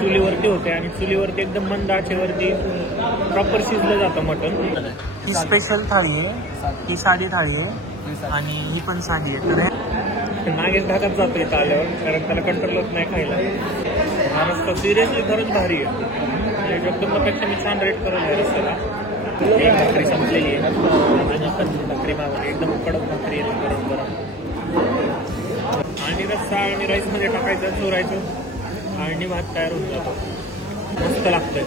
चुलीवरती होते आणि चुलीवरती एकदम मंद आचेवरती प्रॉपर शिजलं जातं मटण. ही स्पेशल थाळी आहे, ही साधी थाळी आहे आणि ही पण साधी आहे. तर नागेश ढाकात जातो इथं आल्यावर, कारण त्याला कंट्रोल होत नाही खायला. हा रस्ता सिरियसली खरंच भारी आहे. जगदंबापेक्षा मी छान रेट करून आहे रस्त्याला. एक भाकरी संपलेली आहे आणि भाकरी मागवली, एकदम कडक भाकरी आहे गरम गरम. आणि रस्सा आणि राईसमध्ये टाकायचं, चोरायचं आणि भात तयार होऊन जातो. मस्त लागतंय.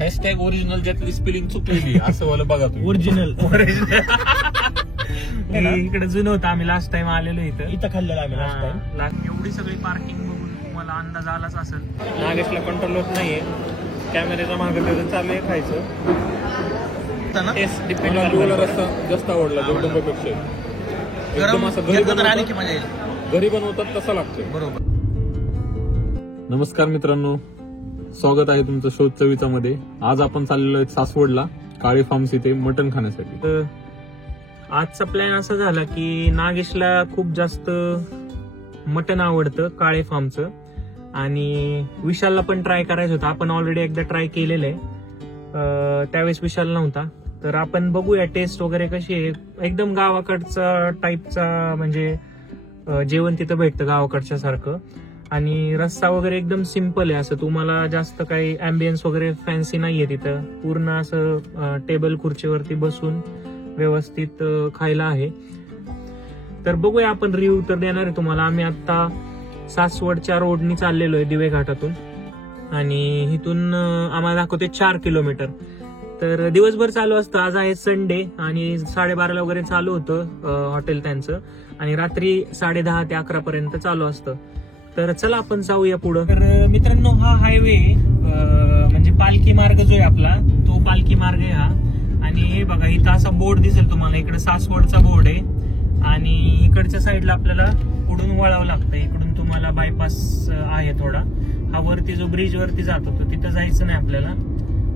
हॅशटॅग ओरिजिनल ज्यातली स्पेलिंग चुकलेली असं वाला बघा तुम्ही. ओरिजिनल इकडे जुनं होतं, आम्ही लास्ट टाइम आलेलो इथं खाल्लेलं आम्ही लास्ट टाइम. एवढी सगळी पार्किंग बघून तुम्हाला अंदाज आलाच असेल. नागेशला कंट्रोल होत नाहीये, कॅमेऱ्याच्या मागे त्याचं चालू आहे खायचं. Taste depend. रस्ता जास्त आवडला जगदंबापेक्षा. एकदम असं घरी बनवतात तसा लागतोय. बरोबर. नमस्कार मित्रांनो, स्वागत आहे तुमचं शोध चवीचा मध्ये. आज आपण चाललेलो आहे सासवडला काळे फार्म्स इथे मटण खाण्यासाठी. आजचा प्लॅन असा झाला की नागेशला खूप जास्त मटण आवडतं काळे फार्मचं, आणि विशालला पण ट्राय करायचं होतं. आपण ऑलरेडी एकदा ट्राय केलेलं आहे, त्यावेळेस विशाल नव्हता. तर आपण बघूया टेस्ट वगैरे कशी आहे. एकदम गावाकडचा टाईपचा म्हणजे जेवण तिथं भेटतं गावाकडच्या सारखं. आणि रस्सा वगैरे एकदम सिम्पल आहे, असं तुम्हाला जास्त काही अँबियन्स वगैरे फॅन्सी नाहीये तिथं. पूर्ण असं टेबल खुर्चीवरती बसून व्यवस्थित खायला आहे. तर बघूया, आपण रिव्ह्यू तर देणार आहे तुम्हाला. आम्ही आता सासवडच्या रोडनी चाललेलो आहे दिवे घाटातून, आणि इथून आम्हाला दाखवते 4 किलोमीटर. तर दिवसभर चालू असतं. आज आहे संडे आणि 12:30 वगैरे चालू होतं हॉटेल त्यांचं, आणि रात्री 10:30 ते 11 पर्यंत चालू असतं. तर चला आपण जाऊया पुढं. तर मित्रांनो, हा हायवे म्हणजे पालखी मार्ग जो आहे आपला, तो पालखी मार्ग आहे हा. आणि हे बघा, इथं असा बोर्ड दिसेल तुम्हाला, इकडे सासवडचा बोर्ड आहे. आणि इकडच्या साईडला आपल्याला पुढून वळावं लागतं. इकडून तुम्हाला बायपास आहे थोडा. हा वरती जो ब्रिज वरती जातो तो तिथं जायचं नाही आपल्याला.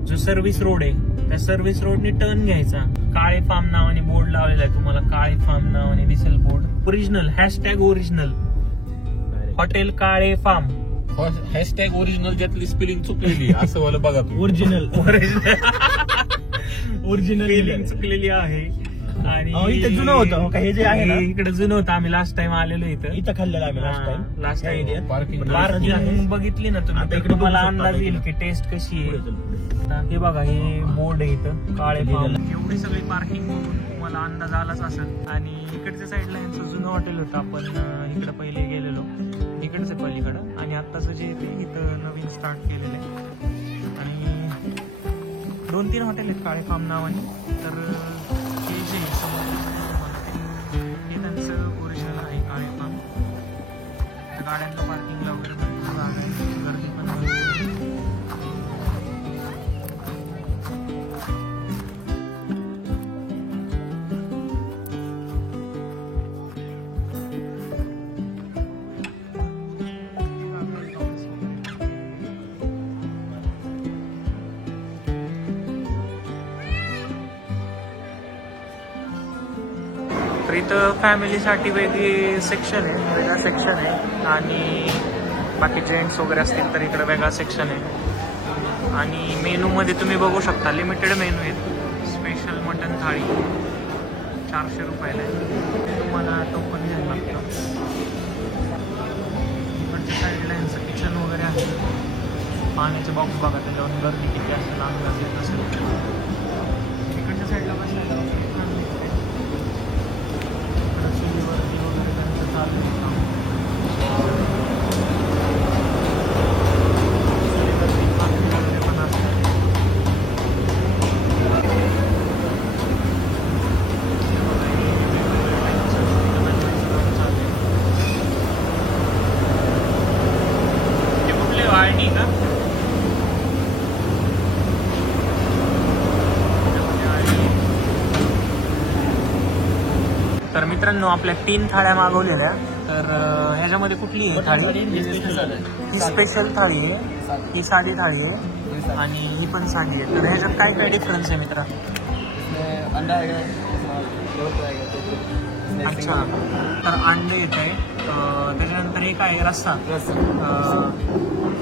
जो सर्व्हिस रोड आहे त्या सर्व्हिस रोडनी टर्न घ्यायचा. काळे फार्म नावाने बोर्ड लावलेला आहे तुम्हाला, काळे फार्म नावाने दिसेल board. Original hashtag original hotel Kale farm. Hashtag original ज्यातली स्पेलिंग चुकलेली असं वाला बघा तुम्ही. ओरिजिनल स्पेलिंग चुकलेली आहे. आणि इथे जुनं होतं, हे जे आहे ना इकडे जुनं होतं. आम्ही लास्ट टाइम आलेलो इथं खाल्लेलं आम्ही लास्ट टाइम. पार्किंग बघितली ना तुम्ही, तर इकडे मला अंदाज येईल की टेस्ट कशी आहे. हे बघा, हे बोर्ड आहे इथं काळे फार्म. एवढी सगळी पार्किंग बघून तुम्हाला अंदाज आलाच असेल. आणि इकडच्या साईडला यांचं जुनं हॉटेल होतं. आपण इकडे पहिले गेलेलो, इकडचं पलीकडं. आणि आत्ताच जे इथं नवीन स्टार्ट केलेलं आहे. आणि 2-3 हॉटेल आहेत काळे फार्म नावाने. तर हे जे हे त्यांचं ओरिजिनल आहे काळे फार्म. तर गाड्यांना पार्किंगला वगैरे भरपूर जागा आहे, गर्दी पण भरपूर. तर इथं फॅमिलीसाठी वेगळी सेक्शन आहे, वेगळा सेक्शन आहे. आणि बाकी जेंट्स वगैरे असतील तर इकडे वेगळा सेक्शन आहे. आणि मेनूमध्ये तुम्ही बघू शकता लिमिटेड मेनू आहेत. स्पेशल मटन थाळी 400 रुपयाला आहे. तुम्हाला टोकन घ्यायला लागतं. इकडच्या साईडला यांचं किचन वगैरे आहे. पाण्याचे बॉक्स बघा, त्याच्यावर गर्दी किती असेल, अंदाज येत असेल. इकडच्या साईडला बसायला तर मित्रांनो, आपल्या 3 थाळ्या मागवलेल्या. तर ह्याच्यामध्ये कुठली आहे थाळी? ही स्पेशल थाळी आहे, ही साधी थाळी आहे, आणि ही पण साधी आहे. तर ह्याच्यात काय काय डिफरन्स आहे मित्रा? अंडा आहे, अच्छा, तर अंडे येत आहे त्याच्यानंतर एक आहे रस्सा.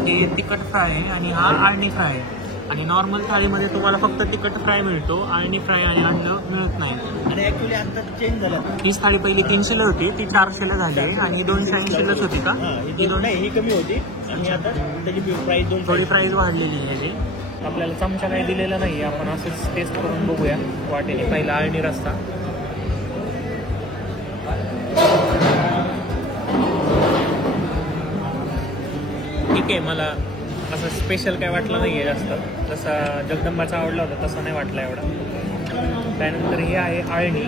हे तिखट फ्राय आहे आणि हा आळणी फ्राय आहे. आणि नॉर्मल थाळीमध्ये तुम्हाला फक्त तिखट फ्राय मिळतो, आळणी फ्राय आणि अंड मिळत नाही. आणि ऍक्च्युली आता चेंज झालं. हीच थाळी पहिली 300ला होती, ती 400ला झाली आणि ही 280लाच होती का? ही कमी होती आणि आता त्याची प्राइस थोडी प्राइस वाढलेली आहे ह्याची. आपल्याला चमचा काही दिलेला नाही, आपण असंच टेस्ट करून बघूया वाटेने. पहिला आळणी रस्सा. ठीक आहे, मला असं स्पेशल काय वाटलं नाही आहे जास्त. जसा जगदंबाचा आवडला होता तसा नाही वाटला एवढा. त्यानंतर हे आहे आळणी.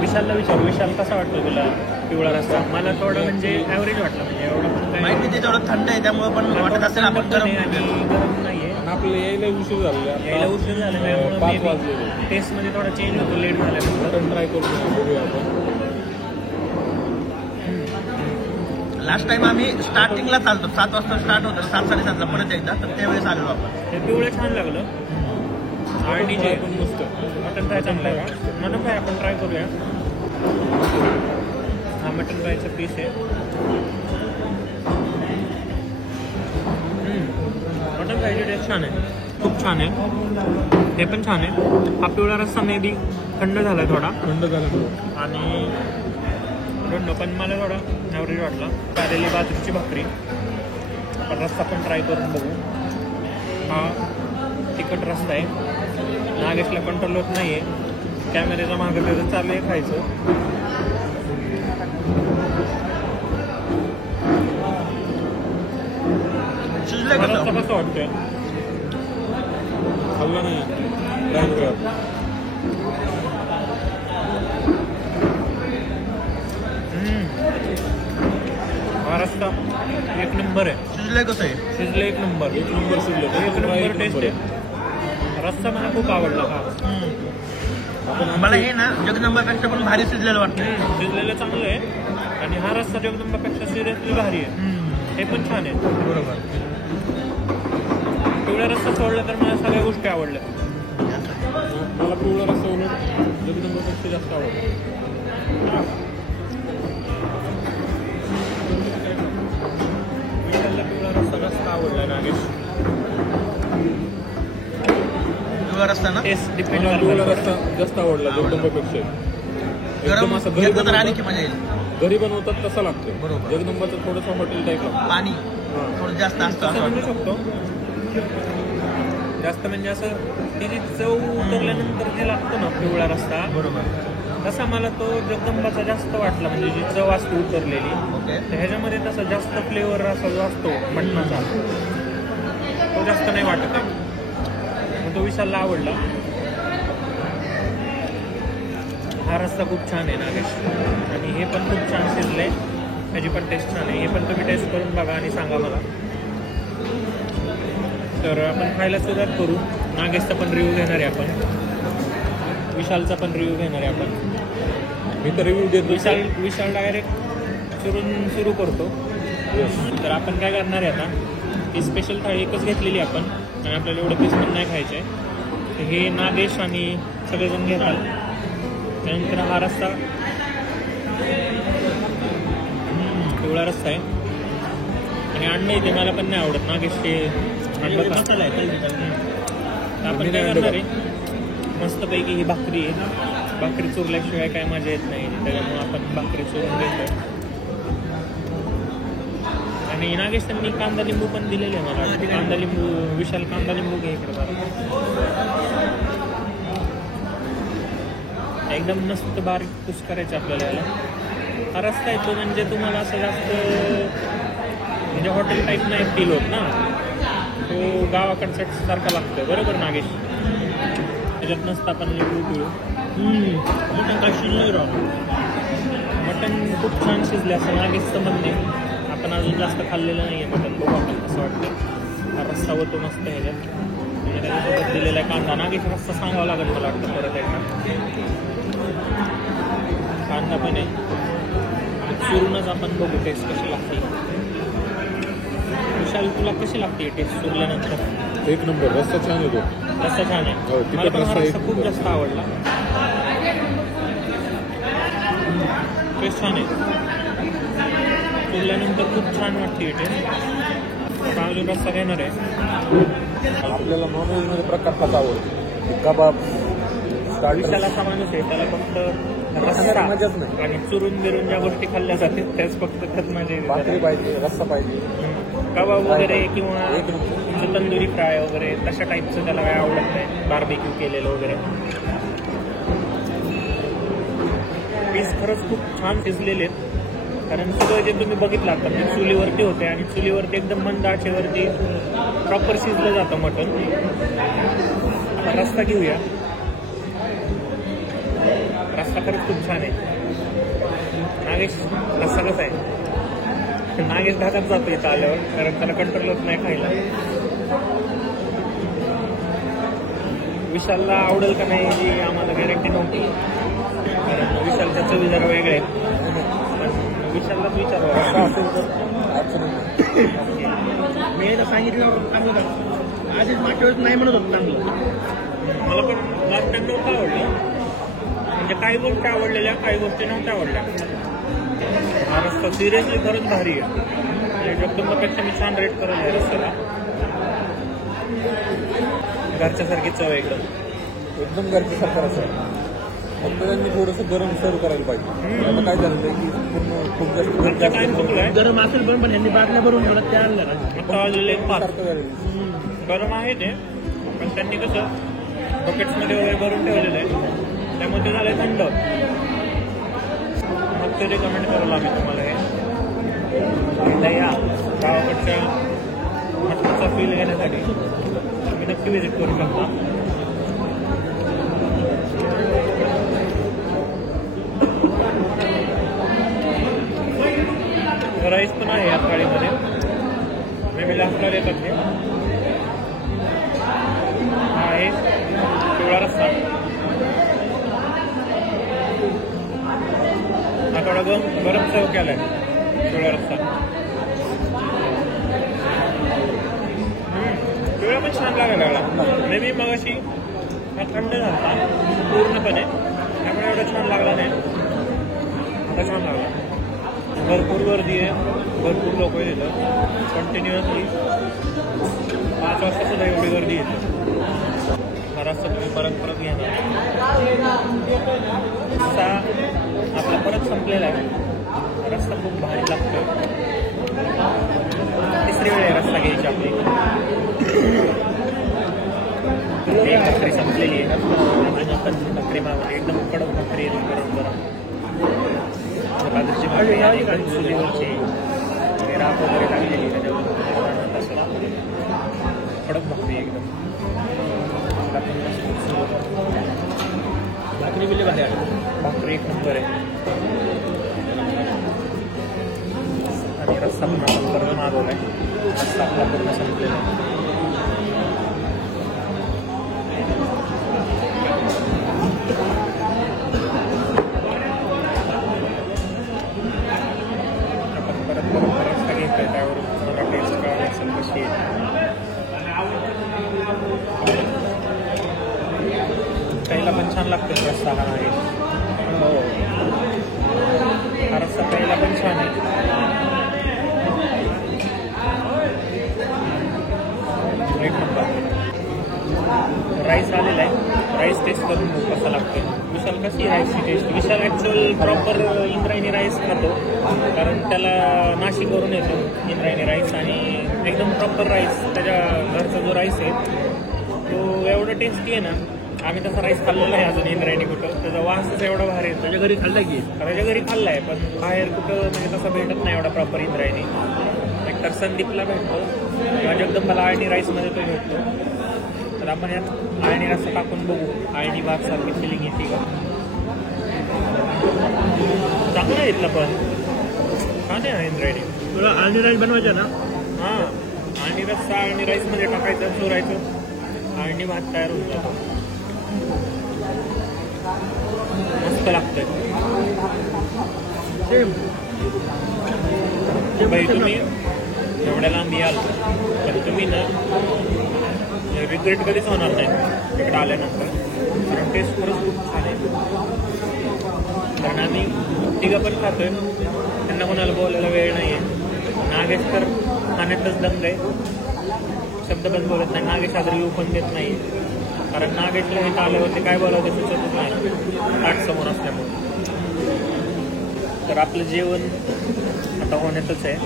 विशालला विचारू, विशाल कसा वाटतो तुला पिवळा रस्सा? मला थोडं म्हणजे ॲव्हरेज वाटलं, म्हणजे एवढं पण माहिती ते थोडं थंड आहे त्यामुळे पण वाटत असेल आपण आणि गरम नाहीये. आपलं यायला उशीर झालेला यायला उशीर झाला त्यामुळे टेस्टमध्ये थोडा चेंज होतो लेट झाल्यानंतर. ट्राय करून बघूया आपण. लास्ट टाइम आम्ही स्टार्टिंगला चालतो 7 वाजता स्टार्ट होतं, 7-7:30ला परत एकदा, तर त्यावेळेस आलो आपण. ते पिवळं छान लागलं. आणि जे पण मस्त मटन फ्राय चांगलं आहे का? मटन फ्राय आपण ट्राय करूया. हा मटन फ्रायचा पीस आहे. मटन फ्रायची टेस्ट छान आहे, खूप छान आहे. हे पण छान आहे. हा पिवळा रस्सा मे बी थंड झाला आहे थोडा, थंड झालं आणि पण मला थोडा ॲव्हरेज वाटला. काढलेली बाजरीची भाकरी. आपण रस्सा पण ट्राय करून बघू. हा तिखट रस्सा आहे. नागेशला कंट्रोल होत नाही आहे, कॅमेऱ्याचा मागं त्याचं चालू आहे खायचं. रस्सा कसं वाटतोय? खाल्ला नाही ट्राय करूया. हा रस्सा एक नंबर आहे. शिजलंय कसं आहे? शिजले एक नंबर, एक नंबर शिजले, एक नंबर टेस्ट आहे. रस्सा मला खूप आवडला हा. मला हे ना जगदंबापेक्षा पण भारी शिजलेलं वाटतं. शिजलेलं चांगलं आहे आणि हा रस्सा जगदंबापेक्षा सिरियसली भारी आहे. हे पण छान आहे. बरोबर. पिवळा रस्सा सोडला तर मला सगळ्या गोष्टी आवडल्या. मला पिवळा रस्सा उलट जगदंबापेक्षा जास्त आवडतो. पिवळा रस्सा जास्त आवडला नागेश. पिवळा रस्सा ना टेस्ट डिपेंड मला पिवळा करतो. रस्सा जास्त आवडला जगदंबापेक्षा. गरम एकदम असं घरी घेतलं तर आणि बनवतात, की मजा येईल. घरी बनवतात तसा लागतो. बरोबर. जगदंबाचं थोडंसं हॉटेल टाईप लागतं. पाणी थोडं जास्त असतं असं असं म्हणू वाटतं. शकतो. जास्त म्हणजे असं तिची चव उतरल्यानंतर जे लागतो ना पिवळा रस्सा, बरोबर. तसा मला तो जगदंबाचा जास्त वाटला. म्हणजे जी चव असते उतरलेली, ओके. तर ह्याच्यामध्ये तसा जास्त फ्लेवर असा जो असतो मटणाचा, तो जास्त नाही वाटत आहे. मग तो विशालला आवडला. हा रस्सा खूप छान आहे नागेश, आणि हे पण खूप छान शिजलंय. त्याची पण टेस्ट छान आहे. हे पण तुम्ही टेस्ट करून बघा आणि सांगा मला. तर आपण खायला सुरुवात करू. नागेशचा पण रिव्ह्यू घेणार आहे आपण, विशालचा पण रिव्ह्यू घेणार आहे आपण. मी तर रिव्ह्यू देतो. विशाल डायरेक्ट सुरू करतो. तर आपण काय करणार आहे आता, ही स्पेशल थाळी एकच घेतलेली आपण, आणि आपल्याला एवढं पीस पण नाही खायचं आहे. हे नागेश आणि सगळेजण घेतात. त्यानंतर हा रस्सा पिवळा रस्सा आहे, आणि अंड इथे मला पण नाही आवडत. नागेश ते अंड मसाला आहे. तर आपण काय करणार आहे, मस्तपैकी ही भाकरी आहे. भाकरी चुरल्याशिवाय काय मजा येत नाही, त्याच्यामुळे आपण भाकरी चुरून घेतो. आणि नागेश त्यांनी कांदा लिंबू पण दिलेले आहे मला. कांदा लिंबू, विशाल कांदा लिंबू घे इकडे जरा. एकदम मस्त बारीक कुस करायचं आपल्याला याला. हा रस्ता येतो म्हणजे तुम्हाला असं जास्त म्हणजे हॉटेल टाईप नाही फील होत ना, तो गावाकडचा सारखा लागतो. बरोबर नागेश? त्याच्यात नसतं आपण लिंबू पिळू. मटण काय शिजलं राहतो. मटण खूप छान शिजले असं नागेशचं म्हणणे. आपण अजून जास्त खाल्लेलं नाही आहे मटण, बघू आपण कसं वाटतं. हा रस्सा होतो मस्त ह्याच्यात, आणि त्याच्यासोबत दिलेला आहे कांदा. नागेश रस्सा सांगावा लागेल मला वाटतं परत एकदा. कांदा पण आहे. सुरूनच आपण बघू टेस्ट कशी लागते. विशाल तुला कशी लागते टेस्ट सुरल्यानंतर? एक नंबर रस्सा छान येतो. रस्सा छान हो, आहे. तिखट मला पण हा रस्सा रस्सा एक खूप नंबर. जास्त आवडला. टेस्ट छान आहे. सोडल्यानंतर खूप छान वाटते टेस्ट. अजून रस्सा घेणार आहे. आपल्याला नॉनव्हेज मध्ये प्रकार कसा आवडतो? कबाब, विशाल असा माणूस आहे, त्याला फक्त रस्सा मजाच नाही. आणि चुरून बिरून ज्या गोष्टी खाल्ल्या जातील त्याच फक्त त्यात मजा येते. भाकरी पाहिजे, रस्सा पाहिजे, कबाब वगैरे किंवा तुमचं तंदुरी फ्राय वगैरे तशा टाईपचं त्याला काय आवडत नाही. बार्बेक्यू केलेलं वगैरे. पीस खरंच खूप छान शिजलेले आहेत. कारण सगळं जे तुम्ही बघितलं आता ते चुलीवरती होते आणि चुलीवरती एकदम मंद आचेवरती प्रॉपर शिजलं जातं मटण. आता रस्सा घेऊया. रस्सा खरंच खूप छान आहे. नागेश रस्सा कसा आहे? नागेश ढाकात जातो इथं आल्यावर, कारण त्याला कंट्रोल होत नाही खायला. विशालला आवडेल का नाही जी आम्हाला गॅरंटी नव्हती, कारण विशालच्या चवी जरा वेगळे आहेत. विशाललाच विचारलं मी एकदा सांगितलं चांगलं का आधीच मागच्या वेळेस नाही म्हणत होतं चांगलं. मला पण लास्ट टाइम नव्हतं आवडलं. म्हणजे काही गोष्टी आवडलेल्या, काही गोष्टी नव्हत्या आवडल्या. हा रस्ता सिरियसली खरंच भारी आहे. जगदंबापेक्षा मी छान रेट करेल या रस्त्याला. घरच्यासारखी चव एकदम एकदम घरच्यासारखं रस्सा आहे. फक्त त्यांनी थोडंसं गरम सर्व करायला पाहिजे. आता काय झालं की पूर्ण खूप घरचं काय चुकलंय. गरम असेल पण यांनी बाटल्या भरून परत ते आणलं ना. आता वाजलेले 5. सारखं झालेलं. गरम आहे ते, पण त्यांनी कसं बकेट्समध्ये वगैरे भरून ठेवलेलं आहे, त्यामुळे ते झालं थंड. मग ते रिकमेंड करायला आम्ही तुम्हाला हे या गावाकडच्या मटणाचा फील घेण्यासाठी तुम्ही नक्की व्हिजिट करू शकता. राईस पण आहे या थाळीमध्ये. मी लास्टला देतात हे. हा आहे पिवळा रस्सा. हा थोडा गरम सर्व केलाय पिवळा रस्सा. पिवळा पण छान लागायला लागला. मे बी मग अशी हा थंड झाला पूर्णपणे, त्यामुळे एवढा छान लागला नाही. आता छान लागला. भरपूर गर्दी आहे, भरपूर लोक आहेत इथं. कंटिन्युअसली 5 वाजता सुद्धा एवढी गर्दी येते. हा रस्ता तुम्ही परत घेणार. रस्ता आपला परत संपलेला आहे. रस्ता खूप भारी लागतो. 3री वेळ आहे रस्ता घ्यायची आपली. एक भाकरी संपलेली आहे आणि भाकरी मागवली. एकदम कडक भाकरी आहे, गरम गरम. बाजूची भाकरी आणि एकदम चुलीवरची राख वगैरे लागलेली त्याच्यावर कडक भाकरी एकदम. भाकरी बिल्ली भारी आहे. भाकरी एक नंबर आहे. आणि रस्सा पण आपण परत मागवलाय. रस्सा आपला पूर्ण संपलेला आहे. त्यावरून तुम्हाला टेस्ट कळाली असेल कशी आहे. प्यायला पण छान लागतो रस्सा. हा आहे हो, हा रस्सा प्यायला पण छान आहे. एक नंबर. राईस आलेला आहे. राईस टेस्ट करून कसा लागतो. विशाल कशी राईसची टेस्ट? विशाल ॲक्च्युअल प्रॉपर इंद्रायणी राईस खातो, कारण त्याला नाशिकवरून येतो इंद्रायणी राईस. आणि एकदम प्रॉपर राईस, त्याच्या घरचा जो राईस आहे तो एवढा टेस्टी आहे ना. आम्ही तसा राईस खाल्लेला आहे अजून इंद्रायणी कुठं. त्याचा वासच एवढा भारी आहे. त्याच्या घरी खाल्ला की त्याच्या घरी खाल्ला आहे, पण बाहेर कुठं म्हणजे तसं भेटत नाही एवढा प्रॉपर इंद्रायणी. एकतर संदीपला भेटतो किंवा जगदंबाला आळणी राईसमध्ये तो भेटतो. तर आपण यात आळणी रस्सा टाकून बघू. आळणी भात सारखी फिलिंग येते का. चांगलं आहे इथलं पण. छान आहे इंद्रायणी. तुला आळणी राईस बनवायचा ना? हां, आळणी रस्सा आळणी राईसमध्ये टाकायचं, चोरायचं, आळणी भात तयार होऊन जातो. मस्त लागतंय. बाई तुम्ही एवढ्या लांब याल तर तुम्ही ना रिग्रेट कधीच होणार नाही इकडे आल्यानंतर, कारण टेस्ट खरंच खूप छान आहे. कारण आम्ही तिघं पण खातोय, त्यांना कोणाला बोलायला वेळ नाहीये. नागेश तर खाण्यातच दंग आहे, शब्द पण बोलत नाही. नागेश आदर येऊ पण देत नाही, कारण नागेशला हे आल्यावरती काय बोलावं ते सुचतच नाही ताट समोर असल्यामुळे. तर आपलं जेवण आता होण्यातच आहे.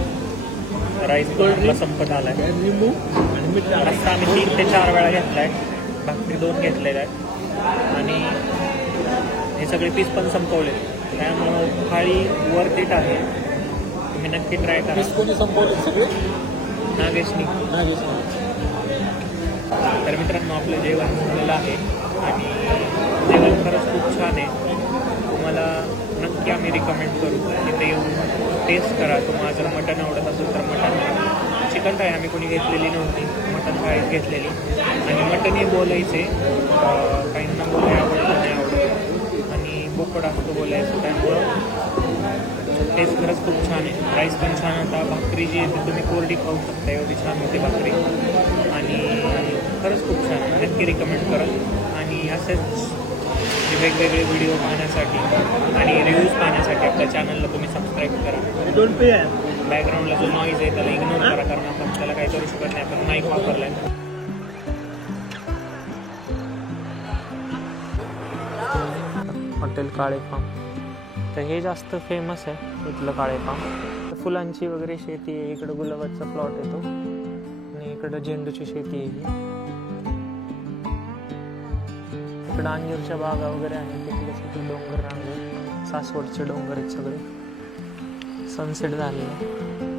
राईस पण आपला संपत आलाय. रस्ता आम्ही 3 ते 4 वेळा घेतलाय, भाकरी 2 घेतलेल्या आहेत आणि हे सगळे पीस पण संपवले. त्यामुळं थाळी वर्थ इट आहे, तुम्ही नक्की ट्राय करा. कोणी संपवले सगळे? नागेशनी. तर मित्रांनो, आपलं जेवण झालेलं आहे आणि जेवण खरंच खूप छान आहे. तुम्हाला नक्की आम्ही रिकमेंड करू तिथे येऊन टेस्ट करा. तुम्हाला जर मटण आवडत असेल तर मटण. चिकन फ्राय आम्ही कोणी घेतलेली नव्हती, मटण फ्राय घेतलेली. आणि मटणही बोलायचे, काहींना बोलायला आवडतं नाही आवडत, आणि बोकड असतो बोलायचं. त्यामुळं टेस्ट खरंच खूप छान आहे. राईस पण छान होता. भाकरी जी आहे ती तुम्ही कोरडी खाऊ शकता, एवढी छान होती भाकरी. आणि खरंच खूप छान आहे, नक्की रिकमेंड कराल. आणि असेच वेगवेगळे व्हिडिओ पाहण्यासाठी आणि रिव्ह्यूज पाहण्यासाठी आपल्या चॅनलला तुम्ही सबस्क्राईब करा. बॅकग्राऊंडला जो नॉईज आहे त्याला इग्नोर करा, कारण आपण त्याला काही करू शकत नाही, आपण माईक वापरला आहे. हॉटेल काळे फार्म, तर हे जास्त फेमस आहे इथलं काळे फार्म. तर फुलांची वगैरे शेती आहे, इकडं गुलाबाचा प्लॉट येतो आणि इकडं झेंडूची शेती आहे. इकडं अंजीरच्या बागा वगैरे आहेत, तिकडे सगळे डोंगर रांगे, सासवडचे डोंगर आहेत सगळे. सनसेट झालेलं.